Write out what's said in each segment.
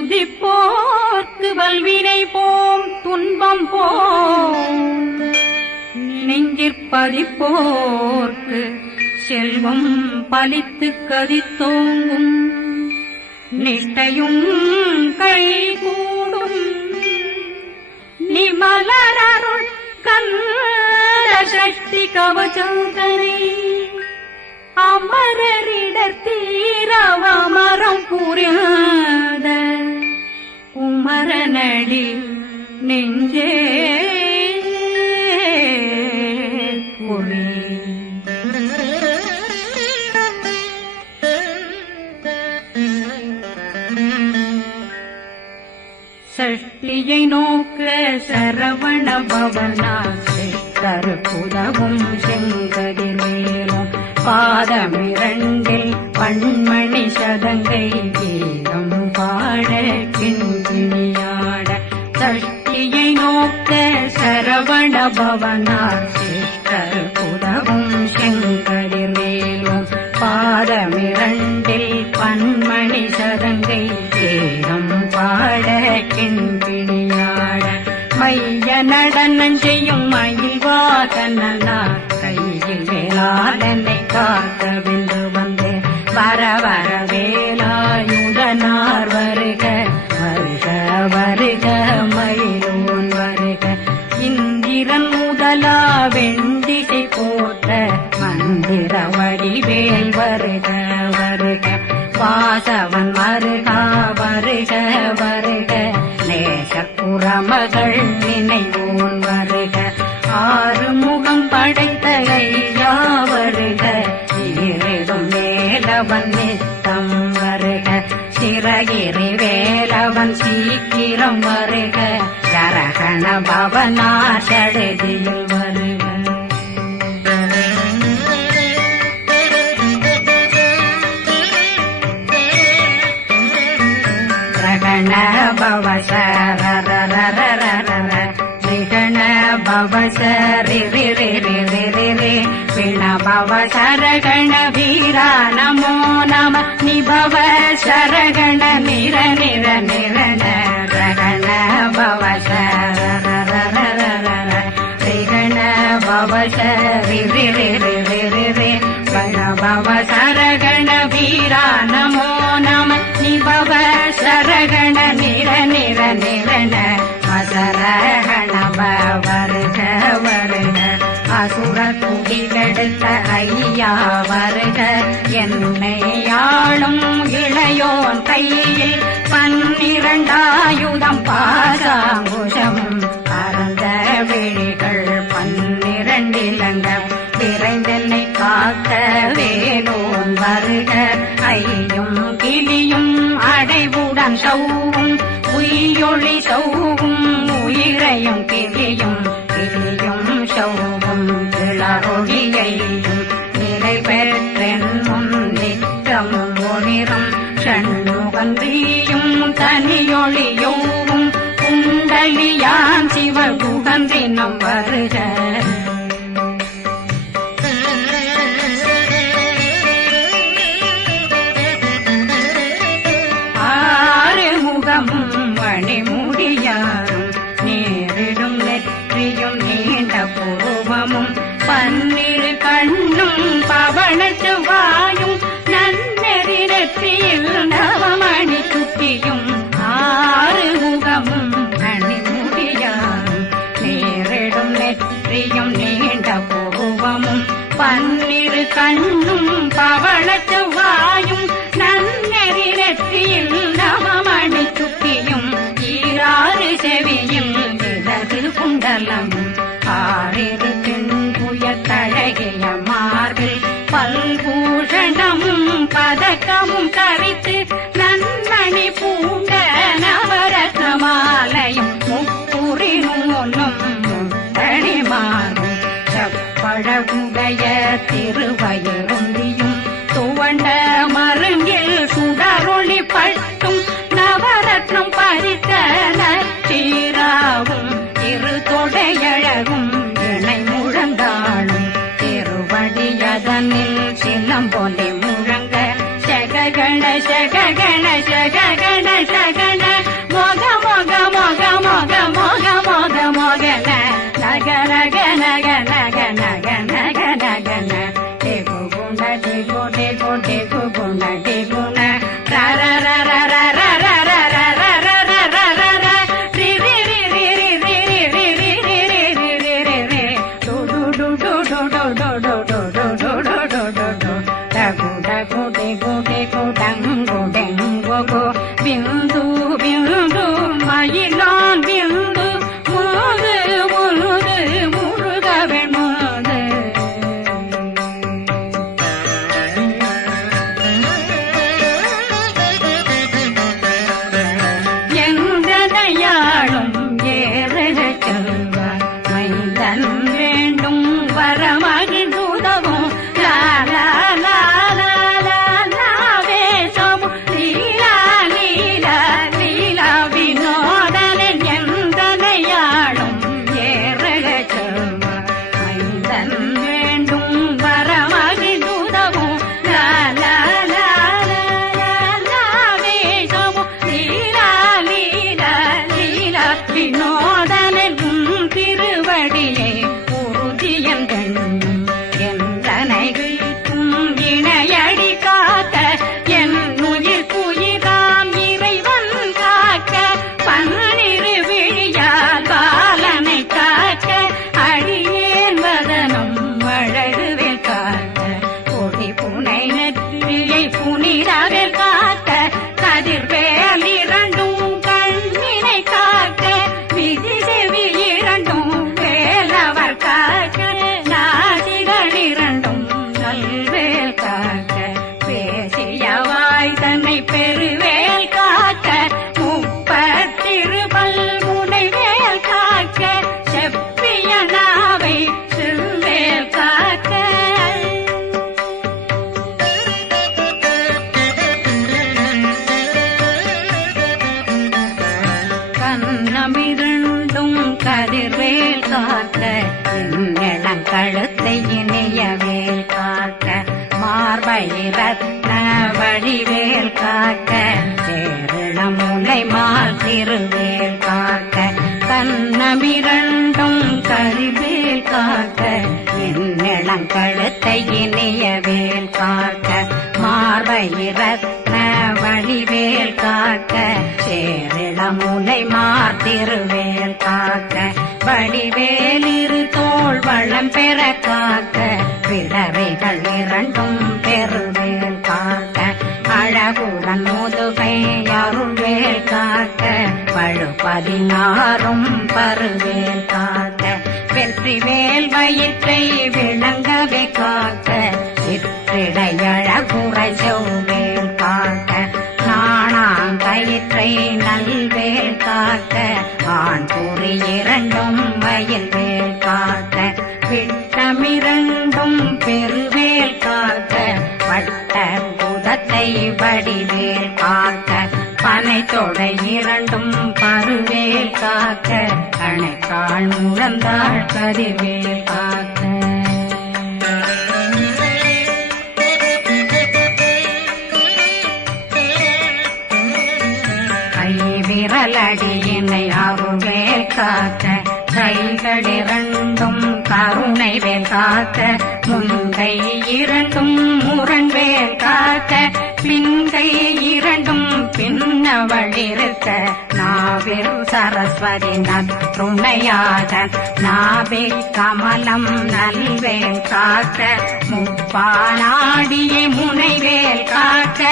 துதிப்போர்க்கு வல்வினை போம் துன்பம் போம் நெஞ்சிற்பதிப்போர்க்கு செல்வம் பலித்து கதித்தோங்கும் நிஷ்டையும் கைகூடும் நிமலரருள் கந்த சக்தி கவசந்தனை அமரரிடத்தீரவமரம் புரியாத குமரனடி நெஞ்சே பொழி சஷ்டியை நோக்க சரவண பவனா கருப்புதவும் செங்கதிலேலும் பாதமிரண்டில் பண்மணி சதங்கை கீதம் பாட கிண்கிணியாட சஷ்டியை நோக்க சரவண பவனா கருப்புதவும் செங்கதிலேலும் பாதமிரண்டில் பண்மணி சதங்கை கீதம் பாட கிண்கிணியாட மைய நடனம் செய்யும் மயில்வாகனார் கையில் வேளாளனை காக்க வென்று வந்து வர வர வேலாயுதனார் வருக வருக வருக மயிலோன் வருக இந்திரன் முதலா வெண்டிசை போட்ட மந்திர வடிவேல் வருக வருக வாசவன் வருகா வருக வருக நேசப்புறமகள் நினைவோன் வருக ஆறுமுகம் படைத்த ஐயா வருக ஈரிடும் வேலவன் நித்தம் வருக சிறகிரி வேலவன் சீக்கிரம் வருக ஜரகண பவனா சடுதியில் வருக ரகண பவசரரரரரரர விகண பவசரிரிரிரிரிரிரி விண பவசரகண வீரா நமோ நம நிபவ சரகண நிர நிர நிரண ரகண பவசரரரரரர விகண பவசரிரிரிரிரிரி விண பவசரகண வீரா நமோ நம நிபவ சரகண நிர நிர நிரண அசரகண வருக வருக அசுர குடிகெடுத்த ஐயா வருக என்னை ஆளும் இளையோன் கையில் 12 பாசாங்குஷம் பரந்த விழிகள் 12 இலங்க விரைந்தென்னை காக்க வேலோன் வருக ஐயும் கிளியும் அடைவுடன் சௌவும் உயிரொளி சௌவும் உயிரையும் கிளியும் கிளியும் சௌவும் இளரொழியையும் நிலை பெற்றென் முன் நிற்கும் ஒளிரும் ஷண்முகந்தியும் தனியொளியோவும் குண்டலியான் சிவகுகந்தினம் வருக மணிமுடியாரும் நேரிடும் நெற்றியும் நீண்ட பூவமும் 12 கண்ணும் பவள செவ்வாயும் நன்னெறி நெற்றியில் நவமணி சுட்டியும் 6 முகமும் மணிமுடியாரும் நேரிடும் நெற்றியும் நீண்ட பூவமும் 12 கண்ணும் பவள செவ்வாயும் நன்னெறி நெற்றியில் நவமணி சுட்டியும் 6 செவியும் இடது குண்டலம் 6 தின்புய தழகிய மார்பில் பல்பூஷணமும் பதக்கமும் கரித்து நன்மணி பூண்ட நவரத்ன மாலையும் முப்புரி நூலும் முத்தணிமாறும் செப்பழகுடைய திருவயருந்தியும் துவண்ட மருங்கில் சுடரொளி பட்டும் நவரத்னம் பறித்த நச்சீராவும் இரு தொடையழகும் இணை முழங்காளும் திருவடியதனில் சிலம்பொலி முழங்க சககண சககண சககண சகண டிகு டிகு டிகு குண டிகுண ரர ரர ரர ரர ரர ரர ரி ரி ரி ரி ரி ரி ரி ரி ரி ரி ரி ரி ரி ரி டு டு டு டு டு டு டு டு டு டு டு டு டு டு டகு டகு டிகு டிகு டங்கு டெங்கு கு பிந்து பிந்து மயிலான் பிந்து முது முது முருகவன் முது எந்தனையாளும் ஏறச் செல்வார் மைந்தன் வேண்டும் வரமகிழ்ந்துதவும் லா லா லா லா லா லா வேஷமும் லீலா லீலா லீலா வினோதனன் எந்தனையாளும் ஏறச் செல்வார் மைந்தன் வேண்டும் வரமகிழ்ந்துதவும் லா லா லா லா லா லா வேஷமும் லீலா லீலா லீலா வினோதனன் உன் திருவடியை உறுதியன் கண்ணும் எந்தனை வீட்டும் இணையடி காக்க என் உயிர் குயிராம் இறைவன் காக்க பன்னிரு விழியால் பாலனை காக்க அடியேன் வதனம் அழகுவில் காக்க கொடி புனை நெற்றியை புனிதவில் காக்க கதிர்வேல் இரண்டும் கண்ணினை காக்க விதி செவி இரண்டும் வேலவர் காக்க நாசிகள் இரண்டும் நல்வேல் காக்க பேசிய வாய் தன்னை பெருவேல் காக்க முப்பத்திருபல் முனைவேல் காக்க செப்பிய நாவை செவ்வேல் காக்க கண்ணமிரண்டும் கதிர்வேல் காக்க என் கழுத்தை இணையவேல் காக்க மார்பை ரத்ன வழிவேல் காக்க சேரண முனை மால் திருவேல் காக்க கண்ணமிரண்டும் கதிர்வேல் காக்க என் கழுத்தை இணையவேல் காக்க மார்பை ரத்ன வழிவேல் காக்க சேரண முனை மால் திருவேல் காக்க வடிவேல் இரு தோள் வளம் பெற காக்க பிறவைகள் இரண்டும் பெருவேல் காக்க அழகுடன் முதுகை அருள்வேல் காக்க பழு 16 பருவேல் காக்க வெற்றிவேல் வயிற்றை விளங்கவே காக்க சிற்றிடையழகுரை செவ்வேல் காக்க நாணாங்கயிற்றை நல்வேல் காக்க ஆண் குறி இரண்டும் வயல்வேல் காக்க விட்டமிரண்டும் பெருவேல் காக்க வட்ட புதத்தை வடிவேல் காக்க பனை தொடை இரண்டும் பருவேல் காக்க கணைக்கால் முழந்தாள் கதிர்வேல் காக்க விரலடியினை அருள்வேல் காக்க கைகளிரண்டும் கருணை வேல் காக்க முன்கை இரண்டும் முரண்வேல் காக்க பின்கை இரண்டும் பின்னவளிருக்க நாவில் சரஸ்வதி நற்றுணையாக நாவே கமலம் நல்வேல் காக்க முப்பானாடியே முனைவேல் காக்க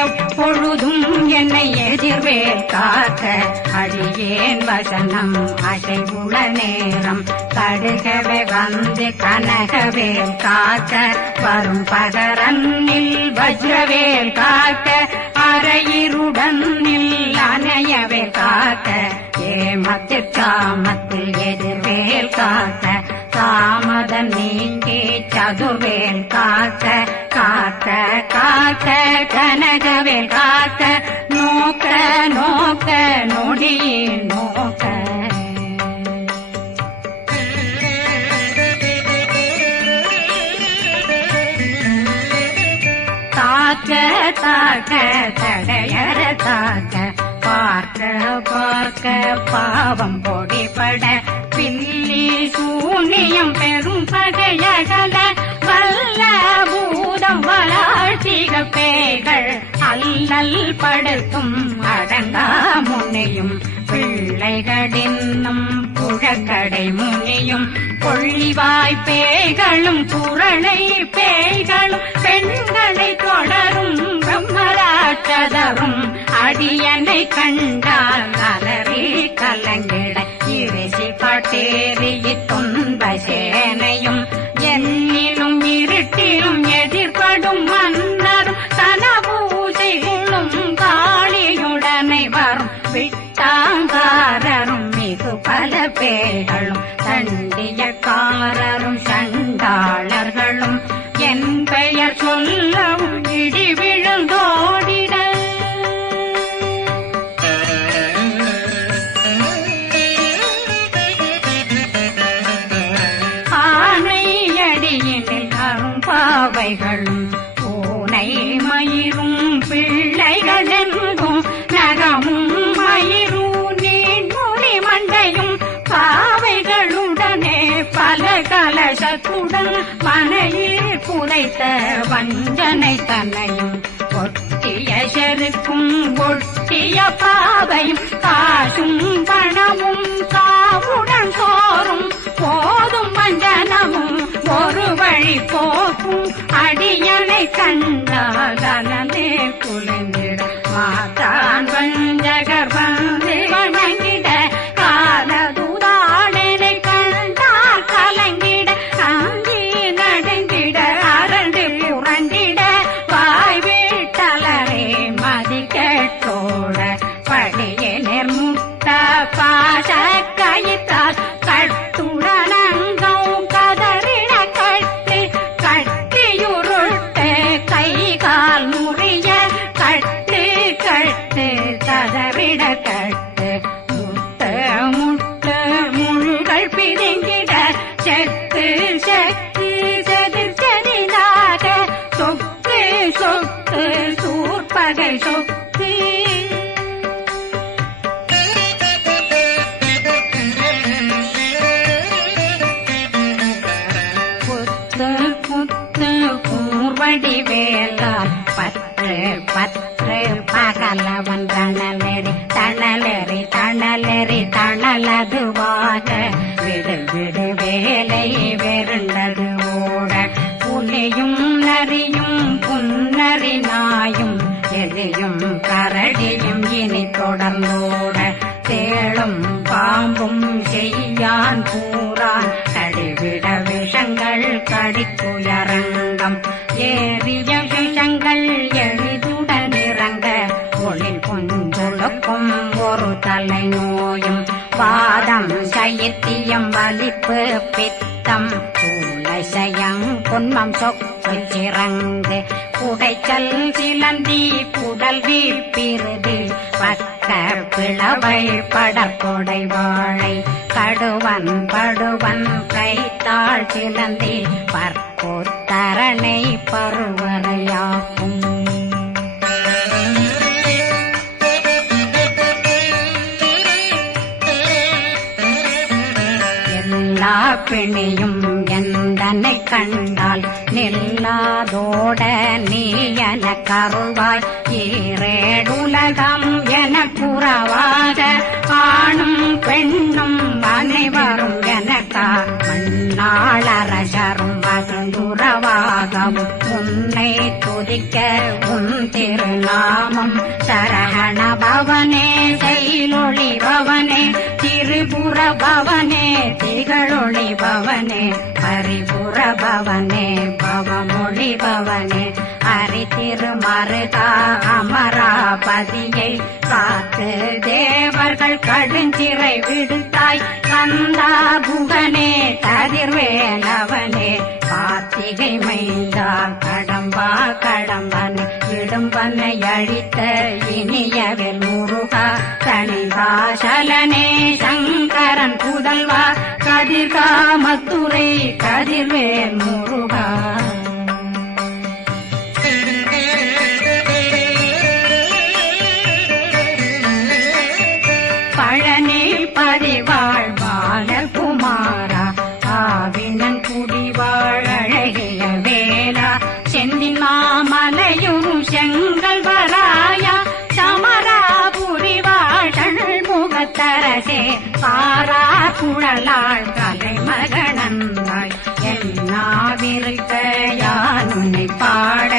எப்பொழுதும் என்னை எதிர்வேல் காக்க அடியேன் வசனம் அசைவுள நேரம் கடுகவே வந்து கனகவேல் காக்க வரும் பகரன்னில் வஜ்ரவேல் காக்க அரையிருடன் அணையவேல் காக்க ஏமத்தில் காமத்தில் எதிர்வேல் காக்க தாமதம் நீங்கி சதுர்வேல் காக்க காக்க காக்க கனகவேல் காக்க நோக்க நோக்க நொடியில் நோக்க தாக்க தாக்க தடையற தாக்க பார்க்க பார்க்க பாவம் பொடிபட பில்லி சூனியம் பெரும் பகையகல வல்ல பூதம் ஆன்மீக பேய்கள் அல்லல் படுத்தும் அடங்கா முனையும் பிள்ளைகளின்னும் புழக்கடை முனியும் கொள்ளிவாய் பேய்களும் குரளை பேய்களும் பெண்களை தொடரும் பிரம்மராட்சதரும் அடியனை கண்டால் அலறி கலங்கிட இரிசி காட்டேறிய துன்ப சேனையும் என்னிலும் இருட்டிலும் எதிர்படும் மன்னரும் தன பூஜைகளும் காளியுடனை வரும் விட்டாங்காரரும் மிகு பல பேர்களும் தண்டியக்காரரும் சண்டாளர்களும் என் பெயர் சொல்லவும் இடி விழுந்தோடிட ஆனையடியினில் அரும்பாவைகளும் பூனை மயிரும் பிள்ளைகளெங்கும் நகமும் மயிரும் நீண்முடி மண்டையும் பாவைகளுடனே பல கலசத்துடன் மனையில் புதைத்த வஞ்சனை தன்னையும் ஒட்டிய செருக்கும் ஒட்டிய பாவையும் காசும் பணமும் சாவுடன் சோறும் போதும் வஞ்சனமும் ஒரு வழி போக்கும் அடியனை கண்டால் அனந்தே குளிர்ந்திட மாதான் வஞ்சகர் வந்து வணங்கிட காலதுதாடனை கண்டால் கலங்கிட அங்கி நடுங்கிட அரண்டு புரண்டிட வாய் வீட்டலரே மதி கேட்டோட படியே நிர்முட்ட பாச கயித்தால் கட்டுடனங்கும் கதறிட கட்டி கட்டியுருட்டு கை கால் முறிய கட்டு கட்டு கதறிட கட்டு முட்டு முட்டு முள்கள் பிதுங்கிட செத்து செத்து செதிர் செதிலாக சொக்கு சொக்கு சூர்பகை சொக்கு புத்து புத்து கூர்வடி வேலால் பற்று பற்று பகலவன் தணலெறி தணலெறி தணலெறி தணலதுவாக விடு விடு வேலை வெருண்டது ஓட புலியும் நரியும் புன்னரி நாயும் எலியும் கரடியும் இனி தொடர்ந்தோட தேளும் பாம்பும் செய்யான் கூறான் கடிவிட விஷங்கள் கடிக்குயரங்கம் ஏறிய விஷங்கள் எளிதுடன் இறங்க ஒளில் புஞ்சுழுக்கும் ஒரு தலை நோயும் வாதம் சைத்தியம் வலிப்பு பித்தம் சூளைசயம் புன்மம் சொக்கு சிறங்கு குடைச்சல் சிலந்தி குடல் வீப்பிருதி பக்க பிளவை படற்கொடை வாழை கடுவன் படுவன் கைத்தாள் சிலந்தி பற்போத்தரணை பருவரையாக்கும் எல்லா பிணியும் எந்தனை கண்டால் நில்லாதோட நீ என கருவாய் ஈரேடுலகம் என புறவாக ஆணும் பெண்ணும் அனைவரும் எனக்கா மண்ணாளரசரும் மகிழ்ந்துறவாகவும் உன்னை துதிக்க உன் திருநாமம் சரகண பவனே செயலொளி பவனே திரிபுர பவனே திகழொளி பவனே பரிபுர பவனே பவமொழி பவனே அரி திருமருகா அமராபதியை காத்து தேவர்கள் கடுஞ்சிறை விடுத்தாய் கந்தா புகனே கதிர்வேலவனே கார்த்திகை மைந்தா கடம்பா கடம்பனை இடும்பனை அழித்த இனியவில் முருகா தனிவாசலனே சங்கரன் புதல்வா கதிர்காமத்துறை கதிர்வேல் முருகா பழனி பதிவாழ் பாலகுமாரா ஆவினன் குடிவாழ் அழகிய வேளா செந்தின் மாமலையும் செங்கல் வராயா சமராபுரி வாழல் முகத்தரசே பாரா குழலாள் கலை மகனந்தாய் என்னாவிருக்க யானுனை பாட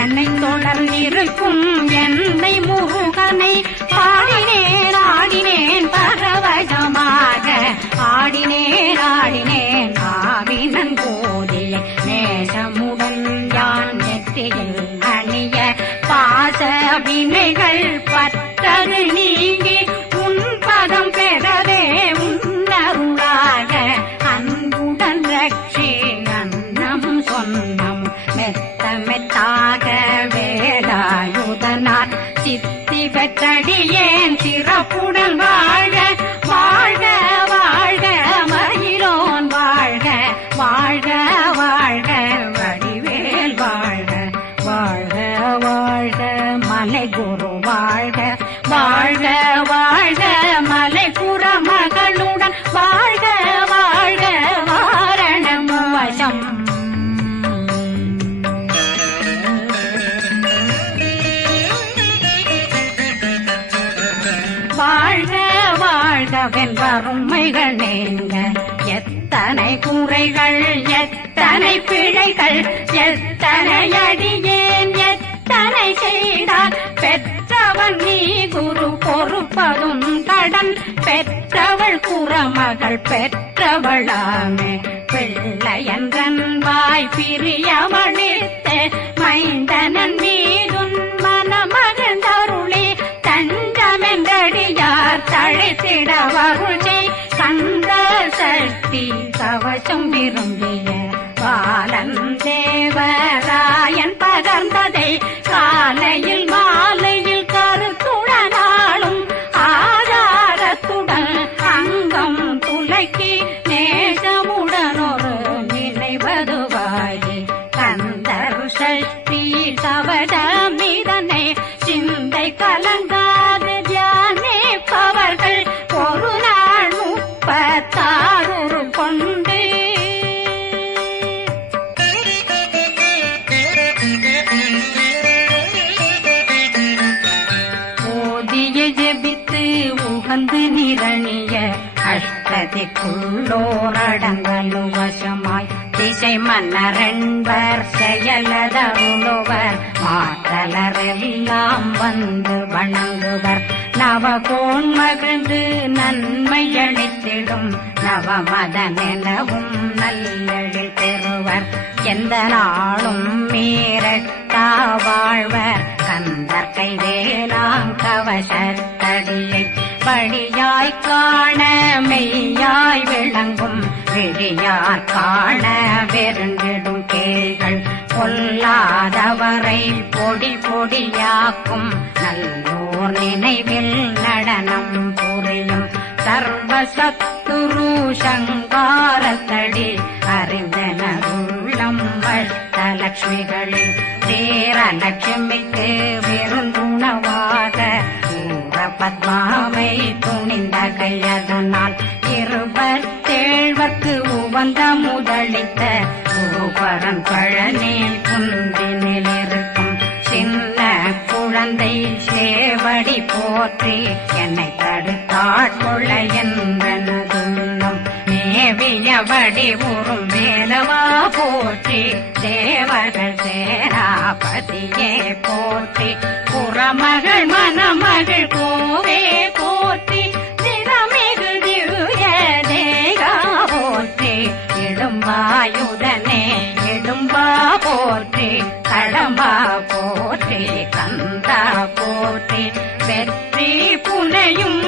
என்னை தொடர் இருக்கும் என்னை முருகனை பாடினேன் ஆடினேன் பரவசமாக ஆடினேன் ஆடினேன் ஆவினன் போதிய நேசமுடன் யான் நெற்றியில் அணிய பாச வினைகள் பற்றது நீங்கி உன் பதம் பெறவே உன்னருளாக அன்புடன் ரட்சி அன்னம் சொன்னம் மெத்த மெத்தாக வேலாயுதனார் சித்தி பெற்றடியேன் சிறப்புடன் வாழ வாழ்க வாழ்க மயிலோன் வாழ்க வாழ்க வாழ்க வடிவேல் வாழ்க வாழ்க வாழ்க மலை குரு வாழ்க வாழ்க வாழ்க மலை புற மகளுடன் வாழ்க வாழ்க வாரணம் வசம் வாழ்க வாழ்கவென் வறுமைகள் நீங்க எத்தனை குறைகள் எத்தனை பிழைகள் எத்தனை அடியேன் எத்தனை செய்தால் பெற்றவன் நீ குரு பொறுப்பதும் கடன் பெற்றவள் குறமகள் பெற்றவளாமே பிள்ளையன்றன் வாய் பிரியமளித்து மைந்தனன் மீதுன் மனமகந்தருளி தஞ்சமென்றடியார் தழைத்திட வருளை கந்த சக்தி கவசம் விரும்பிய பாலன் தேவராயன் பகர்ந்ததை காலையில் மாலையில் கருத்துடனாலும் ஆதாரத்துடன் அங்கம் துலக்கி நேசமுடன் ஒரு நினைவதுவாகி கந்தர் சக்தி கவசமிதனை சிந்தை கலங்காது தியானிப்பவர்கள் ஒரு நாள் 36 கொண்டு ஓதிய ஜெபித்து உகந்து நிரணிய அஷ்டதிக்குள்ளோரடங்கலு வசமாய் திசை மன்னரென்பர் செயலதருளுவர் மாற்றலரெல்லாம் வந்து வணங்குவர் நவகோன் மகிழ்ந்து நன்மையளித்திடும் நவமதனெனவும் நல்லெழில் பெறுவர் எந்த நாளும் மீறட்டா வாழ்வர் கந்தர் கைவேலாங் கவசத்தடியை படியாய் காண மெய்யாய் விளங்கும் விழியார் காண வெருண்டிடும் கேள்கள் பொல்லாதவரை பொடி பொடியாக்கும் நல்லோர் நினைவில் நடனம் புரியும் சர்வசத்துரு சங்காரத்தடி அறிந்தனருள்ளம் வஷ்டலட்சுமிகளில் சேரலட்சுமிக்கு விருந்துணவாக பத்மாவை துணிந்த கையதனால் 27 உவந்த முதலித்த குருபரன் பழனில் குன்றினில் இருக்கும் சின்ன குழந்தை சேவடி போற்றி என்னை தடுத்தாட்கொள்ள என்பனதுள்ளம் மேவியபடி உறும் வேலவா போற்றி தேவர்கள் சேராபதியே போற்றி புறமகள் மணமகள் கோவே போற்றி திறமிகு திவ்ய தேகா போற்றி இடும்பாயுதனே இடும்பா போற்றி கடம்பா போற்றி கந்தா போற்றி வெற்றி புனையும்